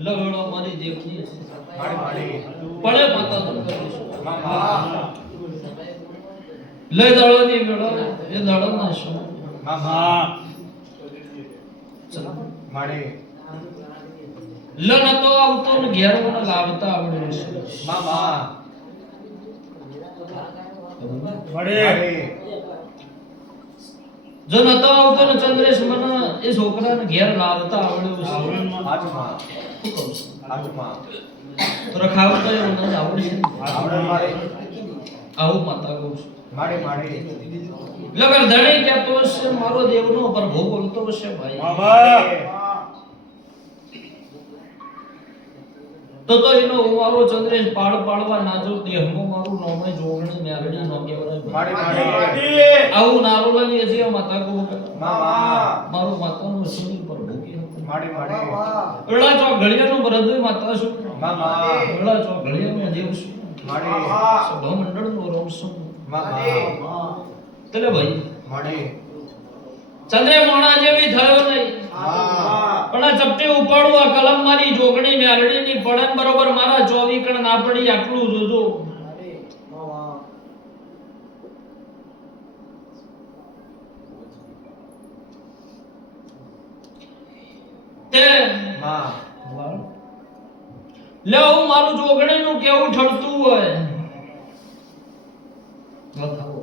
લગડો મારી દેખી માડી પડે માતા તો કરીશું મામા લઈ દાડો ની વેળો એ દાડો ના શું મામા માડી લન તો આવતો ને ઘેર મને લાવતા આવડે છે મામા માડી જો નતો આવતો ને ચંદ્રેશ મને એ છોકરાને ઘેર લાવતા આવડ્યું છે હાજમાં શું કહું છું હાજમાં રખાવતા એવું મને આવડે છે આવડે માડી આવું માતા કહું છું માડી લગર ધણી કહેતો હશે મારો દેવનો પ્રભુ બોલતો હશે ભાઈ તો એનો મારો ચંદ્રેશ પાડવા નાજો દેહમાં મારું નામે જોગણી મેરડી નો કહેવાય માડી આવું નારોલાની અજીય માતા કહું મામા મારું માતાનું સુની પ્રભુ કે માડી એળા ચો ઘડિયાનો બરદુય માતા છું મામા એળા ચો ઘડિયાનો દેવ છું માડી સભા મંડળનો રોમ છું મામા તલે ભાઈ માડી ચંદ્રે મોણા જેવી થયો નહીં પણ આ ચપટી ઉપાડું આ કલમ મારી જોગણી મેરડી ની પડન બરોબર મારા 24 કણ ના પડી આટલું જોજો તે માં લે હું મારું જોગણી નું કેવું ઠળતું હોય બતાવો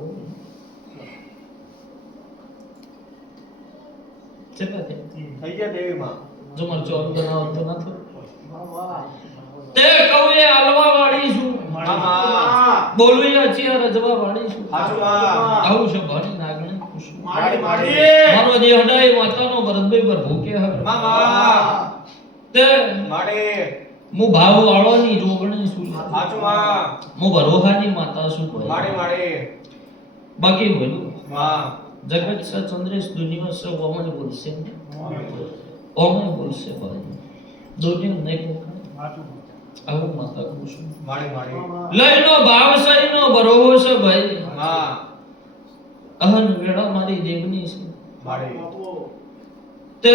ચેતા તે થઈ ગયા દેવી માં જો માર ચોર બનાવ તો ન થો તે કઉએ આલવા વાળી છું મામા બોલવી અચિયા રજવા વાળી છું હાજમાં આવું છે ભણી નાગણી ખુશ માડી મારો દેહડાઈ માતાનો ભરતભાઈ પર ભૂકે હર મામા તે માડી મુ ભાવ વાળોની જોગણી છું હાજમાં મુ ભરોહાની માતા છું કોઈ માડી બાકી બોલું માં જગત સ ચંદ્રેશ દુનિયા સ ઓમય બોલશે ઓમય બોલશે ભાઈ દુનિયા નહીં કોકા આવું માતા કહું છું માડી લઈનો ભાવ સઈનો બરોહો છે ભાઈ માં અહન વેળા મારી દેવની છે માડી તે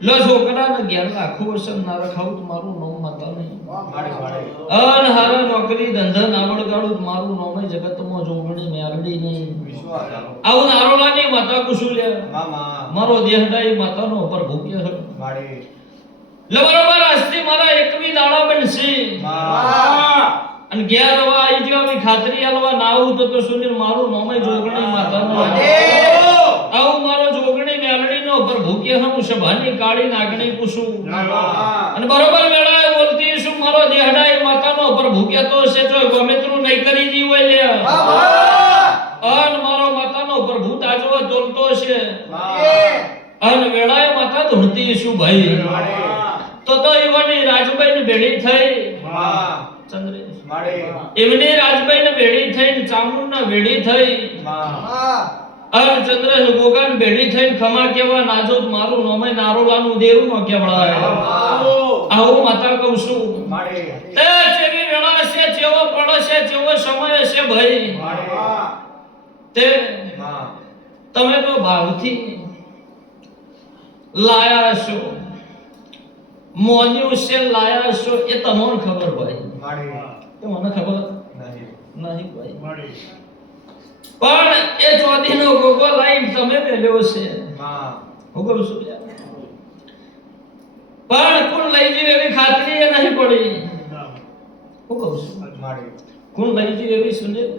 લ છોકરાને ઘેર રાખવું હશે ના રખાવું તો મારું નામ માતા નહીં માડી અન હારા નોકરી ધંધા નાવડગાડું મારું નામ જગતમાં જોગણી મેળડી નહીં વિશ્વાસ આવું નારોલાની માતા કુશું લે મામા મારો દેહડાઈ માતાનો પર ભૂક્ય છે માડી લે બરોબર આજથી મારા એકવી દાડા બનશે માં અને ઘેર રવા આઈ જવાની ખાતરી આલવા ના આવું તો સુનિલ મારું નામે જોગણી માતાનો આવું મારો જોગણી મેલડીનો પર ભૂક્ય હમ સભાની કાળી નાગણી કુશું અને બરોબર વેળાએ બોલતી છું મારો દેહડાઈ માતાનો પર ભૂક્ય તો છે જો ગમેત્રું નહીં કરી જી હોય લે અન મારો માતાનો પ્રભુ તાજો તોલતો છે અન વેળાએ માતા ધૂણતી છું ભાઈ તો ઈવાની રાજબાઈ ને ભેળી થઈ ચંદ્રેશ એમની રાજબાઈ ને ભેળી થઈ ચામુંડના ભેળી થઈ અન ચંદ્રેશ ગોગાન ભેળી થઈ ખમા કેવા નાજો મારું નામે નારોલાનું દેરું નો કેવડાય આવું માતા કહું છું તે જેવી વેળા છે જેવો પડે છે જેવો સમય છે ભાઈ તે તમે તો ભાવથી લાયા છો મોન્યું છે લાયા છો એ તમને ખબર ભાઈ એ મને ખબર નહીં ભાઈ પણ એ ચોદીનો ગોગો લાઈન તમે મેલ્યો છે હું કહું છું પણ કોણ લઈ જીવ એવી ખાતરી એ નહીં પડી હું કહું છું કોણ લઈ જીવ એવી સુનિલ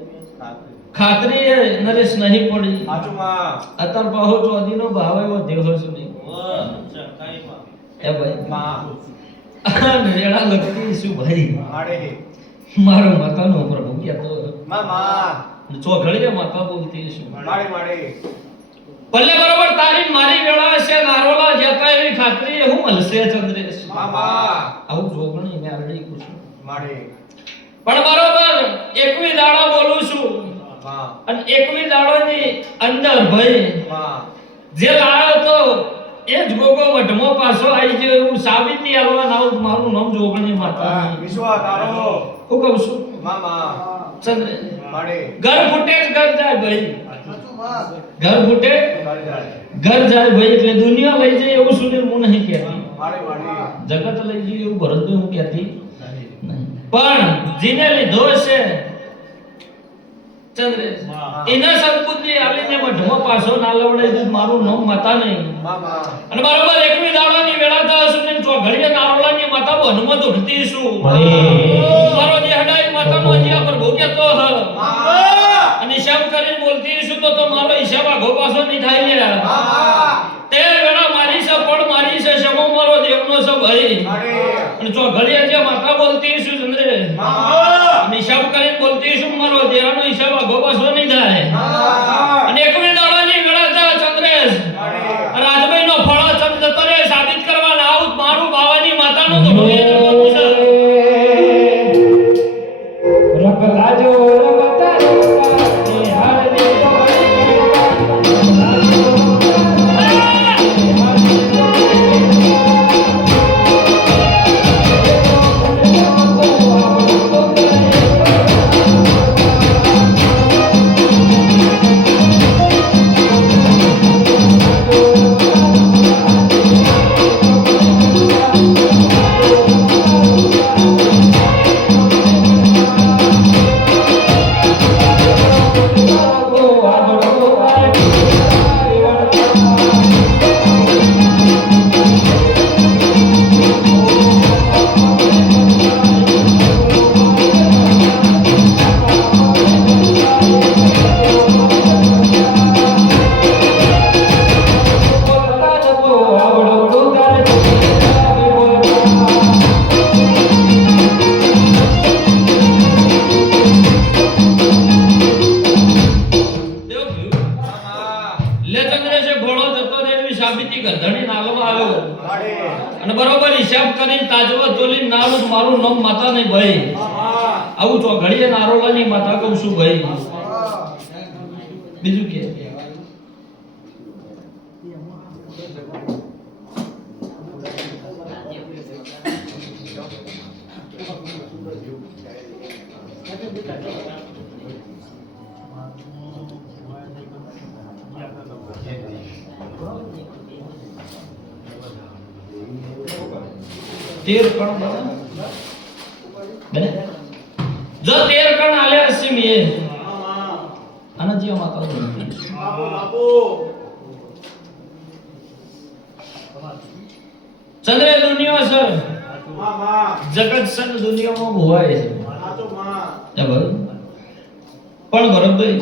ખાતરી એ નરેશ નહીં પડી અત્યાર પાહો ચોદીનો ભાવ એવો દેવો છે નહીં એ ભાઈ મેળા લગતી શું ભાઈ મારો માતાનો પ્રભુ કહેતો ચોઘડીએ માતા બોલતી શું ભલે બરોબર તારી મારી વેળા છે નારોલા જતા એવી ખાતરી હું મળશે ચંદ્રેશ આવું જોગણી મેરડી કુશું પણ બરોબર એકવી દાડા બોલું છું અને એકવી દાડોની અંદર ભાઈ જે લાયો તો એ જ ગોગો મઢમો પાછો આવી ગયો એવું સાબિતી આલવા નાવ મારું નામ જોગણી માતા વિશ્વાસ તારો હું કહું છું ચંદ્ર ઘર ફૂટે ઘર જાય ભાઈ ઘર ફૂટે ઘર જાય ભાઈ એટલે દુનિયા લઈ જાય એવું સુનિલ હું નહીં કહેતી, મારે મારે જગત લઈ જાય એવું ભરતભાઈ હું કહેતી નહીં. પણ જેને લીધો છે ચંદ્રેશ, એના સદબુદ્ધિ આલીને મઢમાં પાછો ના લવડાઈ દીધું, મારું નામ માતા નહીં. મામા અને બરોબર એકવી દાડાની વેળા થાય સુનિલ ચોઘડીએ નારોલાની માતા વનમાં દોડતી છું. મારો દેહડાઈ માતાનો હજી પર ભોગ્યતો હ મામા અને હિસાબ કરીને બોલતી છું તો મારો હિસાબ આઘો પાછો નહીં થાય લે. મામા તે વેળા મારી છે પણ મારી છે સમો મારો દેવનો છે ભાઈ. મારે અને ચોઘડીએ જે માતા બોલતી છું ચંદ્રે મામા અને હિસાબ કરીને બોલતી છું મારો દેહનો હિસાબ આઘો પાછો નહીં થાય. મામા અને એકવી દાડાની વેળા થાય ચંદ્રેશ, મારે રાજભાઈ નો ફળો ચંદ જતો રે સાબિત કરવા ના આવું મારું બાવાની માતાનું તો ઢોળે કરવાનું છે. રખલાજો રવતારો એ હાડની લે ચંદ્રેશે ઘોડો જતો રે એવી સાબિતી ગધણી નાલવા આવ્યો મારે અને બરોબર હિસાબ કરીને તાજવો તોલી નાલું મારું નામ માતા નહીં ભાઈ. મામા આવું ચોઘડીએ નારોલાની માતા કહું છું ભાઈ. બીજું કે તેર કણ બને જો 13 કણ આલ્યા હશે મે મામા અને જે માતા બાપુ બાપુ ચંદ્રે દુનિયા છે મામા જગત સન દુનિયામાં ભોવાય છે સાચો માં એ ભાઈ પણ ભરતભાઈ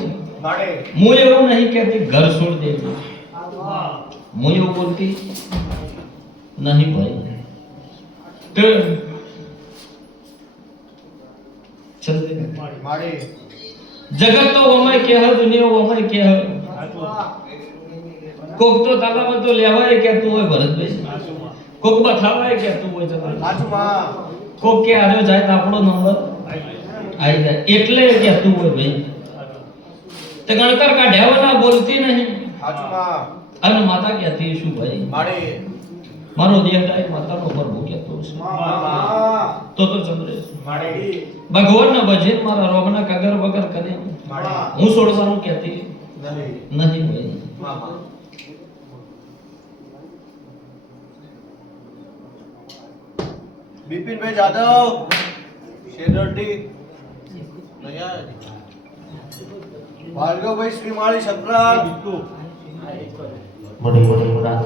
મારે હું એવું નહીં કહેતી ઘર છોડ દેજો, હા હું એવું બોલતી નહીં ભાઈ. કે ચંદ્રે મારે જગત તો ઓમાય કે હ દુનિયા ઓમાય કે હ કોક તો તાલામાં તો લેવાય કે તું હોય ભરતભાઈ, કોક બથાવાય કે તું હોય ચંદ્ર, સાચું માં કોક કે આર્યો જાય તો આપણો નંબર આવી જાય એટલે કે તું હોય ભાઈ. તે ગણતર કાઢ્યા ના બોલતી નહીં સાચું માં અને માતા કહેતી શું ભાઈ, મારે મારો દેહ ડાય માતાનો પ્રભુ કહેતો છે. મામા તો ચંદ્રે મારે ભગવાનના ભજન મારા રોગના કગર વગર કરે મારે હું છોડવાનું કહેતી નહીં નહીં ભાઈ. મામા બિપિનભાઈ જાદવ શેરડી ભાર્ગવભાઈ શ્રીમાળી સતરાલ બડી બડી રાત